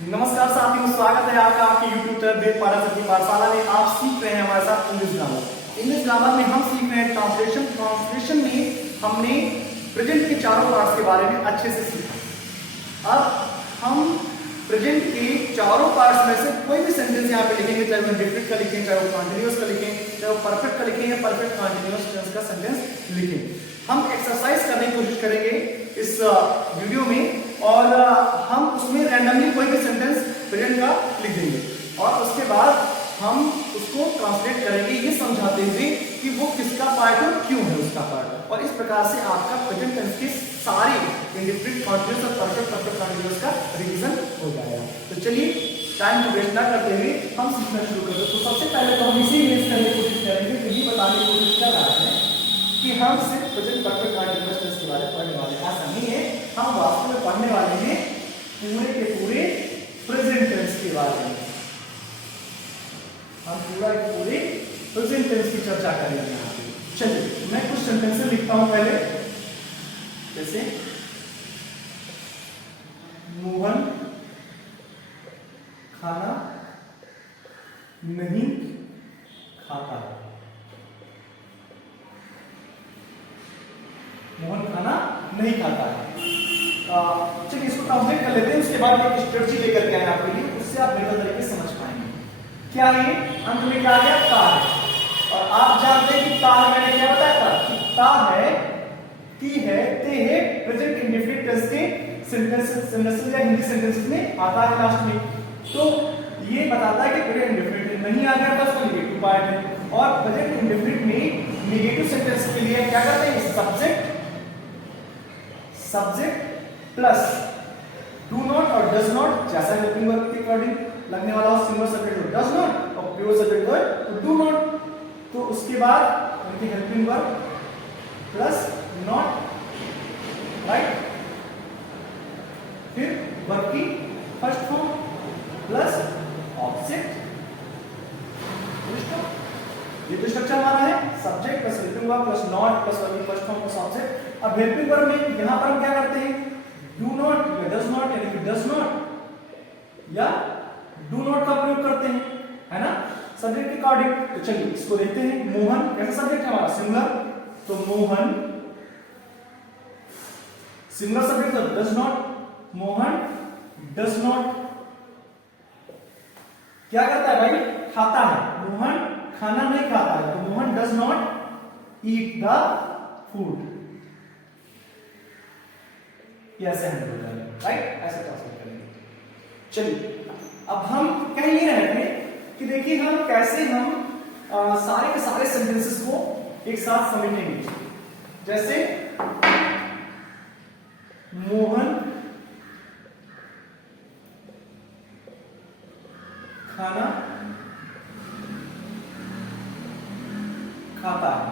नमस्कार साथियों, स्वागत है आपका आपके YouTube चैनल वेद पारस की पाठशाला में। आप सीख रहे हैं हमारे साथ इंग्लिश ग्रामर। इंग्लिश ग्रामर में हम सीख रहे हैं ट्रांसलेशन में हमने प्रेजेंट के चारों पार्ट्स के बारे में अच्छे से सीखा। अब हम प्रेजेंट के चारों पार्ट्स में से कोई भी सेंटेंस यहाँ पे लिखेंगे, चाहे वो इंडेफिनिट का लिखें, चाहे वो कंटीन्यूअस का लिखें, चाहे वो परफेक्ट का लिखें या परफेक्ट कंटीन्यूअस टेंस का सेंटेंस लिखें। हम एक्सरसाइज करने की कोशिश करेंगे इस वीडियो में और हम उसमें रैंडमली कोई भी सेंटेंस प्रेजेंट का लिख देंगे और उसके बाद हम उसको ट्रांसलेट करेंगे ये समझाते हुए कि वो किसका पार्ट है, क्यों है उसका पार्ट। और इस प्रकार से आपका प्रेजेंट टेंस के सारे इंडेफिनिट, कंटीन्यूअस और परफेक्ट कंटीन्यूअस का रिवीजन हो जाएगा। तो चलिए टाइम को वेस्ट ना करते हुए हम सीखना शुरू करते हैं। तो सबसे पहले तो हम इसी बेस करने की कोशिश करेंगे, यही बताने की कोशिश कर रहा है कि हम सिर्फ प्रेजेंट परफेक्ट कंटीन्यूअस टेंस के बारे में पढ़ने वाले हैं। ऐसा नहीं है, हम वास्तव में पढ़ने वाले हैं पूरे के पूरे प्रेजेंट टेंस के बारे में। हम पूरे प्रेजेंट टेंस की चर्चा करेंगे यहाँ पे। चलिए मैं कुछ सेंटेंसेस लिखता हूं पहले, जैसे मोहन खाना नहीं खाता। मोहन खाना नहीं खाता है। चलिए इसको ट्रांसलेट कर लेते हैं, उसके बाद एक स्ट्रेटजी लेकर के आए आपके लिए, उससे आप बेहतर तरीके से समझ पाएंगे। क्या है अंत में क्या आ गया, ता है। और आप जानते हैं कि ता मैंने क्या बताया था कि ता है, ती है, ते है प्रेजेंट इंडेफिनिट टेंस के सेंटेंसेस या हिंदी सेंटेंसेस में आता है लास्ट में। तो ये बताता है कि प्रेजेंट इंडेफिनिट नहीं आ गया बस नेगेटिव पार्ट है। और प्रेजेंट इंडेफिनिट में नेगेटिव सेंटेंस के लिए क्या करते हैं, सब्जेक्ट प्लस डू नॉट और डज नॉट, जैसा हेल्पिंग वर्ब के अकॉर्डिंग लगने वाला हो। सिंगुलर सब्जेक्ट हो डज नॉट और प्लूरल सब्जेक्ट हो तो डू नॉट। तो उसके बाद उनकी helping verb plus not, right. फिर वर्ब की फर्स्ट फॉर्म प्लस ऑब्जेक्ट। ये तो स्ट्रक्चर हमारा है, subject plus helping verb plus not plus verb की फर्स्ट फॉर्म प्लस ऑब्जेक्ट। अब हेल्पिंग वर्ब में यहां पर हम क्या करते हैं, डू नॉट या डज नॉट, यानी कि डज नॉट या डू नॉट का प्रयोग करते हैं, है ना, सब्जेक्ट के अकॉर्डिंग। तो चलिए इसको देखते हैं। मोहन कैसा सब्जेक्ट है हमारा, सिंगुलर, तो मोहन सिंगुलर सब्जेक्ट तो does not, Mohan does not क्या करता है भाई, खाता है। मोहन खाना नहीं खाता है, तो Mohan does not eat the food. ऐसे हम करेंगे, राइट, ऐसे ट्रांसलेट करेंगे। चलिए अब हम कह ये रहे थे कि देखिए हम कैसे सारे के सारे सेंटेंसेस को एक साथ समेटेंगे। जैसे मोहन खाना खाता है,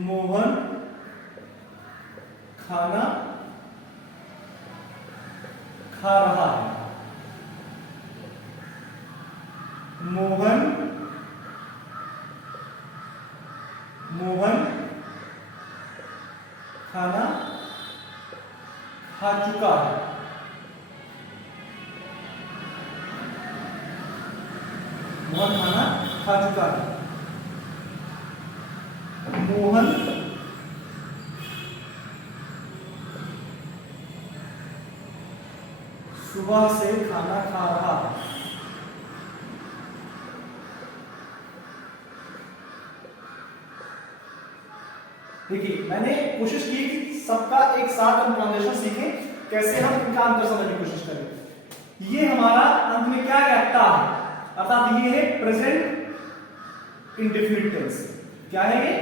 मोहन खाना खा रहा है, मोहन खाना खा चुका है, मोहन खाना खा चुका है, मोहन सुबह से खाना खा रहा है। देखिए मैंने कोशिश की कि सबका एक साथ हम ट्रांसलेशन सीखें, कैसे हम इनका अंतर समझने की कोशिश करें। ये हमारा अंत में क्या कहता है, अर्थात ये है प्रेजेंट इंडेफिनिट टेंस। क्या है ये,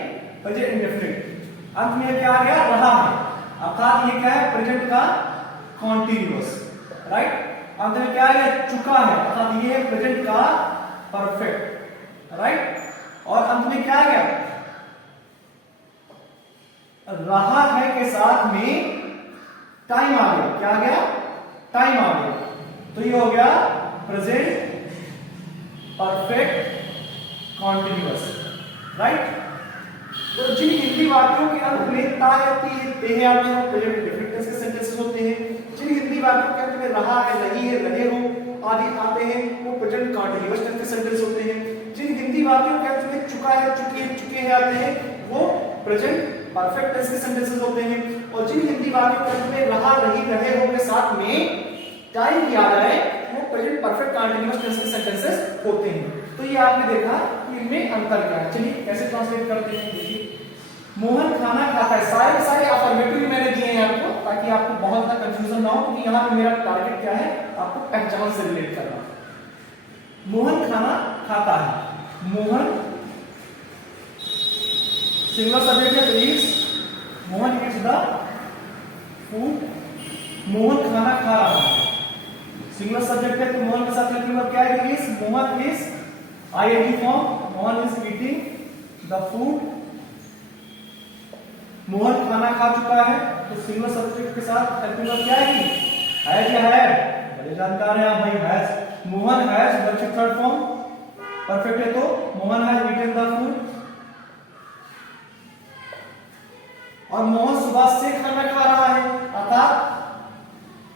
प्रेजेंट इंडेफिनिट। अंत में क्या आ गया, रहा है, अर्थात ये क्या है, प्रेजेंट का कॉन्टिन्यूअस, राइट। अंत में क्या है, चुका है, अर्थात ये है प्रेजेंट का परफेक्ट, राइट। और अंत में क्या है, रहा है के साथ में टाइम आ गया। क्या आ गया, टाइम आ गया। तो ये हो गया प्रेजेंट परफेक्ट कॉन्टिन्यूअस, राइट। तो जिन हिंदी वाक्यों के अंत में ता आती है, ते आते हैं, प्रेजेंट इंडेफिनिट टेंस के सेंटेंसेस होते हैं। जिन हिंदी वाक्यों के अंत में रहा है, नहीं है, रहे हो आदि आते हैं वो प्रेजेंट कंटीन्यूअस टेंस के सेंटेंस होते हैं। जिन हिंदी वाक्यों के अंत में चुका है, चुके, चुके हैं आते हैं वो प्रेजेंट परफेक्ट टेंस के सेंटेंसेस होते हैं। और जिन हिंदी वाक्यों के अंत में रहा, रही, रहे हो के साथ में टाइम दिया जाए वो प्रेजेंट परफेक्ट कंटीन्यूअस टेंस के सेंटेंसेस होते हैं। तो ये आपने देखा कि इनमें अंतर क्या है। चलिए कैसे ट्रांसलेट करते हैं, देखिए मोहन खाना खाता है, सारे सारे अफर्मेटिव मैंने दिए हैं आपको ताकि आपको बहुत ज्यादा कंफ्यूजन ना हो, क्योंकि यहाँ पे मेरा टारगेट क्या है, आपको पहचान से रिलेट करना। मोहन खाना खाता है, मोहन सिंगल सब्जेक्ट है तो is, Mohan it's the food, Mohan खाना खा रहा है, सिंगल सब्जेक्ट है तो मोहन के साथ हेल्पिंग वर्ब क्या है, is, Mohan is ING form, Mohan is eating the food, Mohan खाना खा चुका है तो सिंगल सब्जेक्ट के साथ हेल्पिंग वर्ब क्या है, हैज या है, बड़े जानकार हैं आप भाई, हैज, मोहन हैज बच्चे थर्ड फॉर्म परफेक्ट है तो Mohan has eaten the food, और मोहन सुबह से खाना खा रहा है अर्थात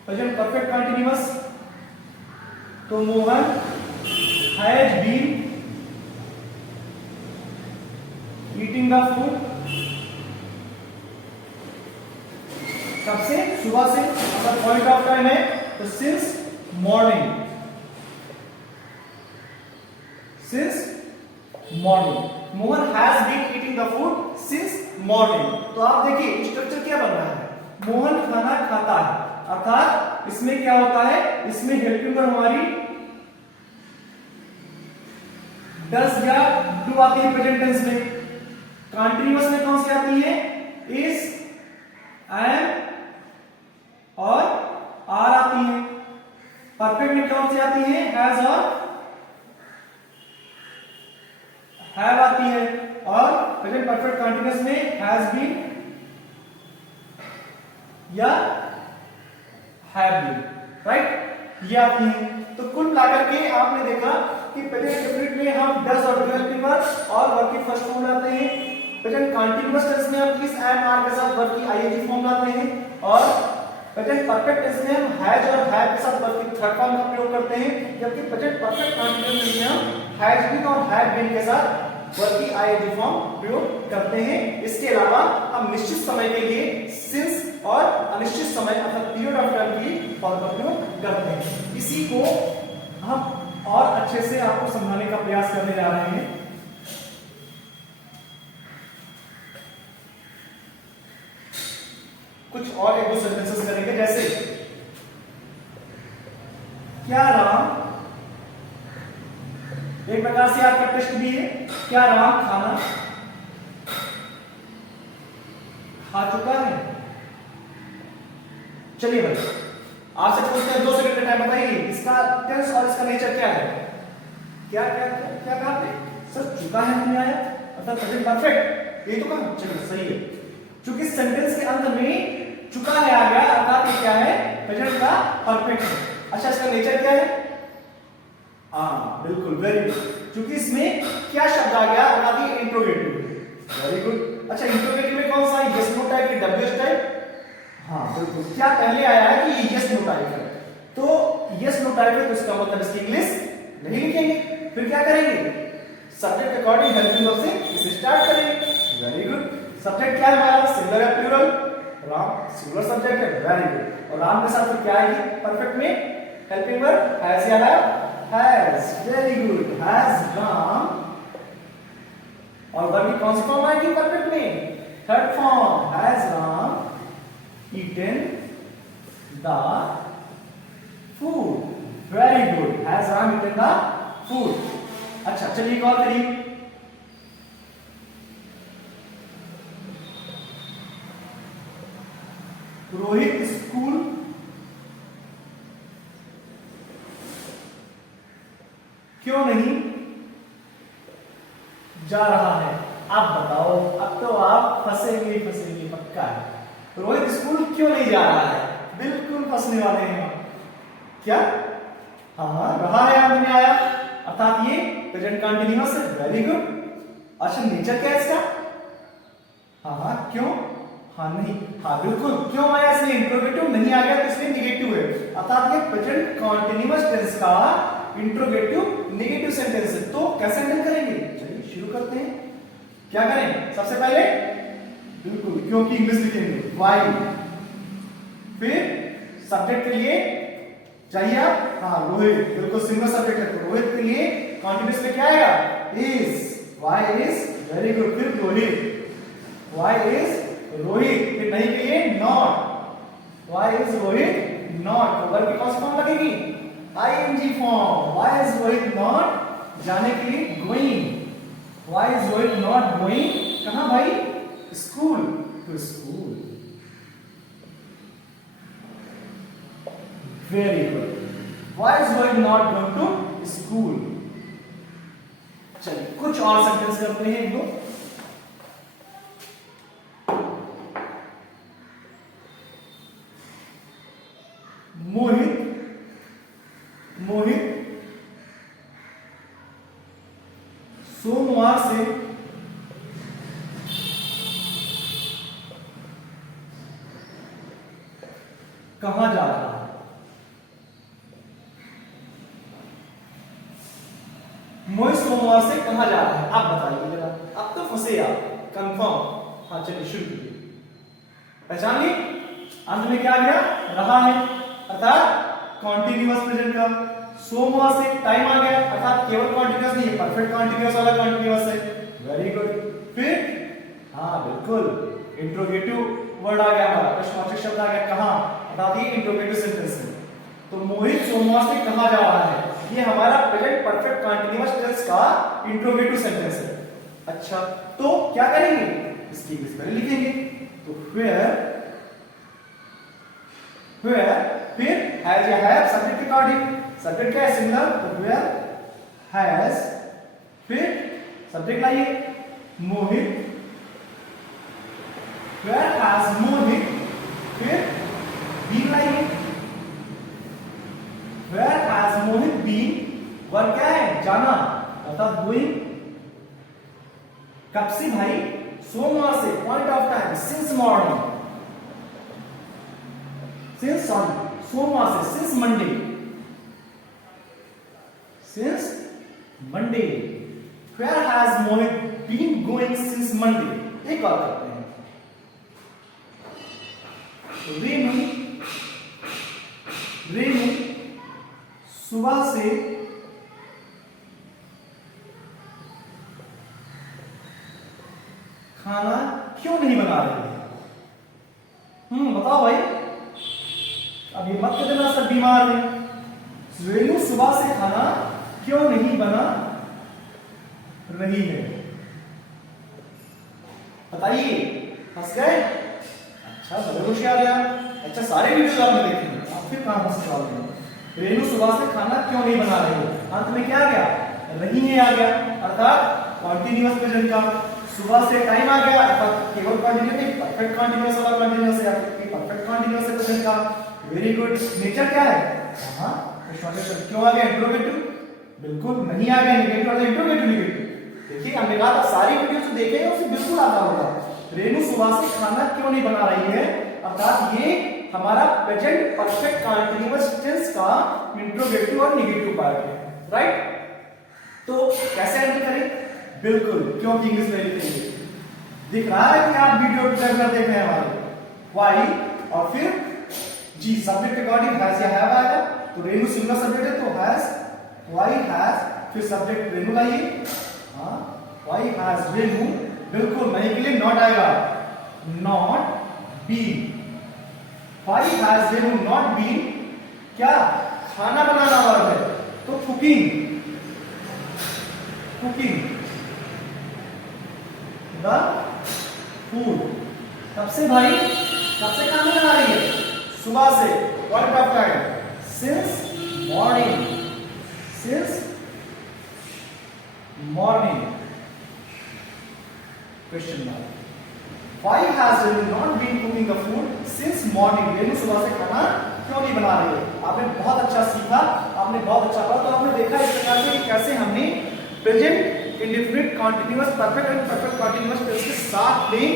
प्रेजेंट परफेक्ट कंटीन्यूअस तो Mohan has been eating the food, कब से, सुबह से, अगर पॉइंट ऑफ टाइम है तो since morning, since morning, Mohan has been eating the food since morning. तो आप देखिए स्ट्रक्चर क्या बन रहा है, मोहन खाना खाता है अर्थात इसमें क्या होता है, इसमें हेल्पिंग वर्ब हमारी डस या डू आती है प्रेजेंट टेंस में, कंटीन्यूअस में कौन सी आती है, इज, एम और आर आती है, परफेक्ट में कौन सी आती है, हैज और हैव आती है, और प्रेजेंट परफेक्ट कंटीन्यूअस में हैज बीन या हैव बीन, राइट, ये आती है। तो कुल मिलाकर के आपने देखा कि प्रेजेंट डेफिनेट में हम डज और डू हेल्पिंग वर्ब और वर्ब की फर्स्ट फॉर्म लाते हैं, प्रेजेंट कंटीन्यूअस टेंस में हम इस एम आर के साथ वर्ब की आईएनजी फॉर्म लाते हैं, और प्रेजेंट परफेक्ट टेंस में हम हैज और हैव के साथ वर्ब की थर्ड फॉर्म का प्रयोग करते हैं, जबकि प्रेजेंट परफेक्ट कंटीन्यूअस में हम हैज बीन और हैव बीन के साथ वर्ब की आईएनजी फॉर्म प्रयोग करते हैं। इसके अलावा हम निश्चित समय के लिए सिंस और अनिश्चित समय अर्थात पीरियड ऑफ टाइम के लिए फॉर्म का प्रयोग करते हैं। इसी को हम और अच्छे से आपको समझाने का प्रयास करने जा रहे हैं। कुछ और एक दो सेंटेंसेस करेंगे, जैसे क्या राम, एक प्रकार से आपका टेस्ट भी है, क्या राम खाना खा चुका है। चलिए भाई आपसे पूछते हैं, 2 सेकंड का टाइम बताइए, इसका टेंस और इसका नेचर क्या है, क्या क्या क्या, क्या कहा आपने, सर चुका है हमने आया अर्थात प्रेजेंट परफेक्ट, ये तो कहा, चलिए सही है, क्योंकि सेंटेंस के अंत में चुका है आ गया अर्थात ये क्या है, प्रेजेंट का परफेक्ट है। अच्छा इसका नेचर क्या है, हाँ बिल्कुल वेरी गुड, क्योंकि इसमें क्या शब्द आ गया अर्थात ये इंट्रोगेटिव है, वेरी गुड। अच्छा इंट्रोगेटिव में कौन सा है, यस नो टाइप या डब्ल्यूएस टाइप, हाँ बिल्कुल, क्या पहले आया है कि ये यस नो टाइप है, तो यस नो टाइप है तो इसका मतलब इसकी इंग्लिश नहीं लिखेंगे, फिर क्या करेंगे, सब्जेक्ट अकॉर्डिंग हेल्पिंग वर्ब से इसे स्टार्ट करेंगे, वेरी गुड। सब्जेक्ट क्या है हमारा, सिंगुलर या प्लूरल, राम सिंगुलर सब्जेक्ट है, वेरी गुड, और राम के साथ फिर क्या आएगी परफेक्ट में, हेल्पिंग वर्ब हैज या has, very good, has Ram, और वर्ब की कौन सी फॉर्म आएगी परफेक्ट में, third form, has Ram eaten the food, very good, has Ram eaten the food। अच्छा चलिए एक और करिए, रोहित स्कूल क्यों नहीं जा रहा है, आप बताओ, अब तो आप फंसेंगे फंसेंगे पक्का है, रोहित स्कूल क्यों नहीं जा रहा है, बिल्कुल फंसने वाले हैं क्या, हाँ रहा है आगे में आया अर्थात ये प्रेजेंट कंटीन्यूअस है, वेरी गुड। अच्छा नेचर क्या है इसका, हाँ क्यों, हाँ नहीं, हाँ बिल्कुल, क्यों आया इसलिए इंट्रोगेटिव, नहीं आ गया तो इसलिए निगेटिव है, अर्थात ये प्रेजेंट कॉन्टिन्यूअस टेंस का इंट्रोगेटिव नेगेटिव सेंटेंस है। तो कैसे हैंडल करेंगे, चलिए शुरू करते हैं। क्या करें सबसे पहले, बिल्कुल क्योंकि इंग्लिश लिखेंगे वाई, फिर सब्जेक्ट के लिए चाहिए आप, हाँ रोहित, बिल्कुल सिंगल सब्जेक्ट है तो रोहित के लिए कॉन्टिन्यूअस में क्या आएगा, is, why is, very good, फिर रोहित, वाई इज रोहित, फिर नहीं के लिए not, why is Rohit not, तो वर्ब की कौन सी फॉर्म लगेगी, ING form, why is Rohit not जाने के लिए going, why is Rohit not going कहां भाई, school, to school, very good, why is Rohit not going to school. चलिए कुछ और सेंटेंस करते हैं एक दो। मोहित सोमवार से कहां जा रहा है, मोहित सोमवार से कहां जा रहा है, आप बताइए जरा, अब तो फंसे आप, कंफर्म, हाँ चलिए शुरू कीजिए, पहचान ली, अंत में क्या आ गया, रहा है, अर्थात कॉन्टिन्यूअस प्रेजेंट का, सोमवार से टाइम आ गया, अर्थात केवल कॉन्टिन्यूअस नहीं, परफेक्ट कॉन्टिन्यूअस वाला कॉन्टिन्यूअस है, वेरी गुड, फिर हाँ बिल्कुल इंट्रोगेटिव वर्ड आ गया हमारा, प्रश्नवाचक शब्द आ गया कहां, अर्थात ये इंट्रोगेटिव सेंटेंस है। तो मोहित सोमवार से कहां जा रहा है, ये हमारा प्रेजेंट परफेक्ट कॉन्टिन्यूअस टेंस का इंट्रोगेटिव सेंटेंस है। अच्छा तो क्या करेंगे, इसकी इंग्लिश में लिखेंगे, तो where फिर हैज या हैव सब्जेक्ट के अकॉर्डिंग, सब्जेक्ट क्या है सिंगुलर, तो where हैज, फिर सब्जेक्ट लाइए मोहित, where has मोहित, फिर been लाइए, where has Mohit been, verb क्या है जाना, अर्थात गोइंग, कब से भाई, सोमवार से, point of time, since morning, since सोमवार से, since Monday, where has Mohit been going since Monday, एक बार करते हैं, रेनू सुबह से खाना क्यों नहीं बना रही है, बताओ भाई, अब ये मत कर देना सब बीमार है, रेनू सुबह से खाना क्यों नहीं बना रही है, बताइए, हंस गए, अच्छा बड़े होशियार है आप, अच्छा सारे वीडियो आपने देखे हैं, आप फिर कहां फंस रहे हैं, रेनू सुबह से खाना क्यों नहीं बना रही है, अंत में क्या आ गया, रही है आ गया, अर्थात कॉन्टिन्यूअस प्रेजेंट का, सुबह से टाइम आ गया, अर्थात केवल कॉन्टिन्यूअस नहीं, परफेक्ट कॉन्टिन्यूअस वाला कॉन्टिन्यूअस है, परफेक्ट कॉन्टिन्यूअस है प्रेजेंट का, वेरी गुड, नेचर क्या है, हाँ क्यों आ गया, इंट्रोगेटिव, बिल्कुल नहीं आ गया, नेगेटिव और इंट्रोगेटिव नेगेटिव, देखिए हमने कहा था सारी वीडियो जो देखे हैं उसे बिल्कुल आता होगा, रेनू सुबह से खाना क्यों नहीं बना रही है, अर्थात ये हमारा प्रेजेंट परफेक्ट कंटीन्यूअस टेंस का इंट्रोगेटिव और नेगेटिव पार्ट है, राइट। तो कैसे हैंडल करें, बिल्कुल क्योंकि इंग्लिश में लिखेंगे, दिख रहा है कि आप वीडियो रेगुलर देख रहे हैं हमारे, वाई और फिर जी सब्जेक्ट के अकॉर्डिंग हैज या हैव आएगा, तो रेनू सिंगल सब्जेक्ट है तो हैज, वाई हैज, फिर सब्जेक्ट रेनू लाइए, हाँ वाई हैज रेनू, बिल्कुल नहीं के लिए नॉट आएगा, not been, why has Renu not been, क्या खाना बनाना वर्ब है तो कुकिंग, द फूड, कब से भाई, कब से खाना बना रही है, सुबह से, point of time, since morning, question mark, Why has Renu not been cooking the food since morning? Renu सुबह से खाना क्यों नहीं बना रही है? आपने बहुत अच्छा सीखा, आपने बहुत अच्छा पढ़ा, तो आपने देखा इस प्रकार से कि कैसे हमने present indefinite continuous perfect and perfect continuous tense के साथ में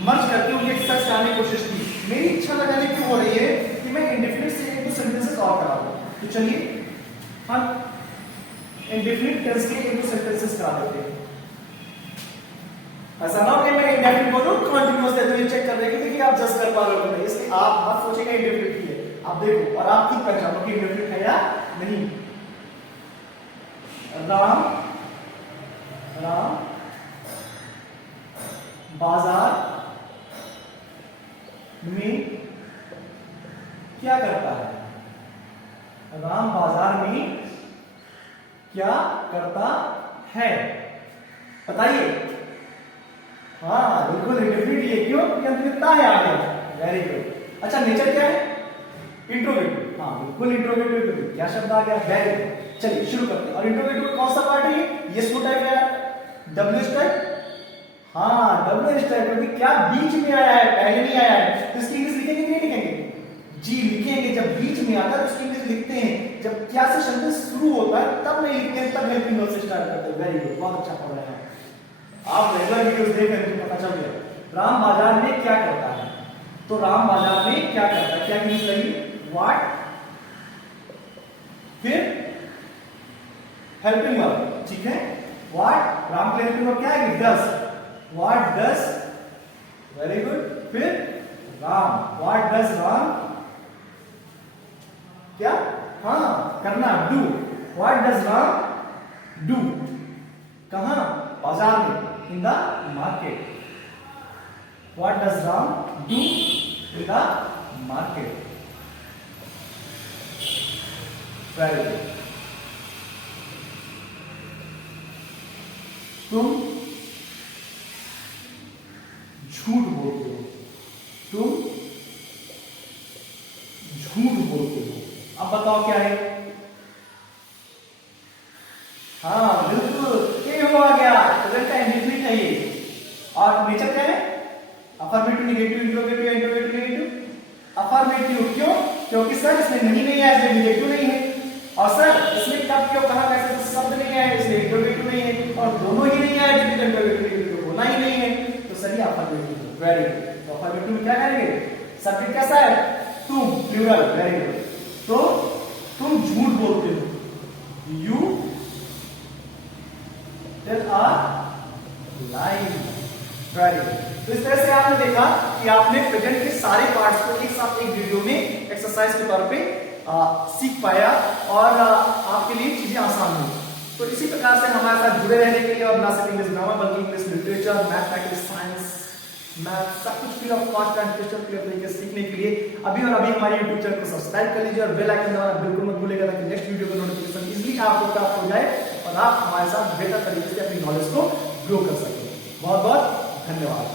मर्ज करके उनकी एक्सरसाइज कराने की कोशिश की। मेरी इच्छा लगाने क्यों हो रही है कि मैं इंडेफिनिट से एक दो सेंटेंसेस और करा दूं। तो चलिए हम इंडेफिनिट टेंस के एक दो सेंटेंसेस करा देते हैं। ऐसा ना हो कि मैं इंडेफिनिट बोलूं कंटीन्यूअस दे दूं, ये चेक कर देंगे कि आप जज कर पा रहे हो नहीं, इसलिए आप मत सोचिएगा इंडेफिनिट ही है, आप देखो और आप खुद पहचानो कि इंडेफिनिट है या नहीं। राम बाजार में क्या करता है? राम बाजार में क्या करता है? बताइए। हाँ बिल्कुल इंडेफिनिट है, क्यों? कितना है आ गया। Very good. अच्छा नेचर क्या है? इंट्रोगेटिव। हाँ बिल्कुल इंट्रोगेटिव। क्या शब्द आ गया? Very good. चलिए शुरू करते हैं। और इंट्रोगेटिव में कौन सा पार्ट है? यस नो टाइप है, डब्ल्यू टाइप। हाँ डब्ल्यू टाइप, क्योंकि क्या बीच में आया है, पहले नहीं आया है, तो इसकी इंग्लिश लिखेंगे कि नहीं लिखेंगे? जी लिखेंगे। जब बीच में आता है तो उसकी इंग्लिश लिखते हैं, जब क्या से शब्द शुरू होता है तब नहीं लिखते हैं, तब हेल्पिंग वर्ब से स्टार्ट करते हैं। वेरी गुड, बहुत अच्छा पढ़ रहे हैं आप। रेगुलर वीडियोस देख रहे हैं तो पता चल गया। राम बाजार में क्या करता है? तो राम बाजार में क्या करता है, क्या इंग्लिश लगी? व्हाट, फिर हेल्पिंग वर्ब, ठीक है। व्हाट, राम के हेल्पिंग वर्ब क्या है? Does. What does, very good. फिर राम, व्हाट डज राम क्या? हाँ करना, do. What does Ram do? कहां? बाजार में, in the market. What does Ram do in the market? Very good. तुम झूठ बोलते हो, तुम झूठ बोलते हो। अब बताओ क्या है? हाँ बिल्कुल, ये हो आ गया, प्रेजेंट का इंडेफिनिट है ये। और नेचर क्या है? Affirmative, negative, interrogative, interrogative, negative. Affirmative क्यों? क्योंकि सर इसमें नहीं है, इसमें नेगेटिव नहीं है। और सर इसमें कब क्यों कहा कैसे तो शब्द नहीं है, इसलिए इंट्रोगेटिव नहीं है, और दोनों ही नहीं है जब इंट्रोगेटिव नेगेटिव होना ही नहीं है, तो सर ये अफर्मेटिव। Very good. तो अफर्मेटिव में क्या करेंगे? सब्जेक्ट कैसा है? तुम, प्लूरल। Very good. तो तुम झूठ बोलते हो, you tell a lie. Very good. तो इस तरह से आपने देखा कि आपने प्रेजेंट के सारे पार्ट्स को एक साथ एक वीडियो में एक्सरसाइज के तौर पे सीख पाया और आपके लिए चीजें आसान हुई। तो इसी प्रकार से हमारे साथ जुड़े रहने के लिए, और ना सिर्फ इंग्लिश ग्रामर बल्कि English literature, mathematics, science, math सब कुछ free of cost and crystal clear तरीके से सीखने के लिए अभी और अभी हमारे YouTube चैनल को सब्सक्राइब कर लीजिए और बेल आइकन दबाना बिल्कुल मत भूलिएगा, ताकि नेक्स्ट वीडियो का नोटिफिकेशन इजीली आपको प्राप्त हो जाए और आप हमारे साथ बेहतर तरीके से अपनी नॉलेज को ग्रो कर सकें। बहुत बहुत धन्यवाद।